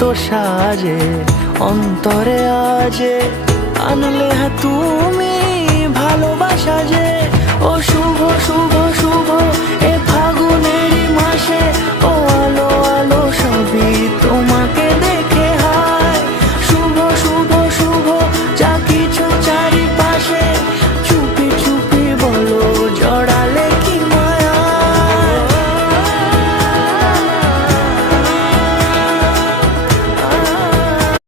এত সাজে অন্তরে আজে আনলে হ্যাঁ তুমি ভালোবাসা যে। ও শুভ শুভ শুভ এ ফাগুনেরই মাসে, ও আলো আলো